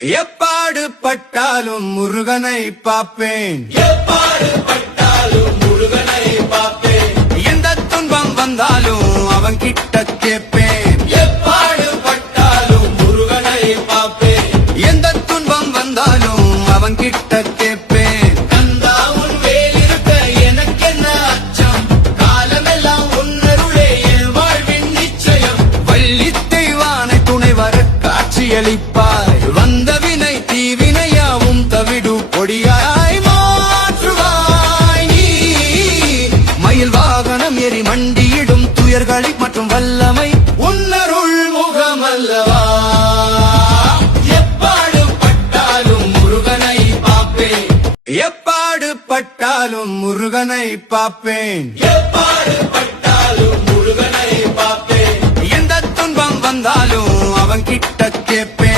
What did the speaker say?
எப்பாடு பட்டாலும் முருகனை பாப்பேன், எப்பாடு பட்டாலும் முருகனை பாப்பேன், எந்த துன்பம் வந்தாலும் அவன் கிட்ட கேட்பேன். எப்பாடு பட்டாலும் முருகனை பாப்பேன், எந்த துன்பம் வந்தாலும் அவன் கிட்ட கேட்பேன். கந்தா உன் வேலிருக்க எனக்கென்ன அச்சம், காலமெல்லாம் உன்னருளே என் வாழ்வின் நிச்சயம். வள்ளி தெய்வானை துணை வர காட்சியளிப்பாய், வந்த வினை தீவினையாவும் தவிடு பொடியாய் மாற்றுவாய் நீ. மயில் வாகனம் ஏறி மண்டியிடும் துயர்களை மற்றும் வல்லமை உன்னருள் முகமல்லவா. எப்பாடு பட்டாலும் முருகனை பாப்பேன், எப்பாடு பட்டாலும் முருகனை பாப்பேன், எப்பாடு பட்டாலும் முருகனை பாப்பேன், எந்த துன்பம் வந்தாலும் அவன் கிட்ட கேட்பேன்.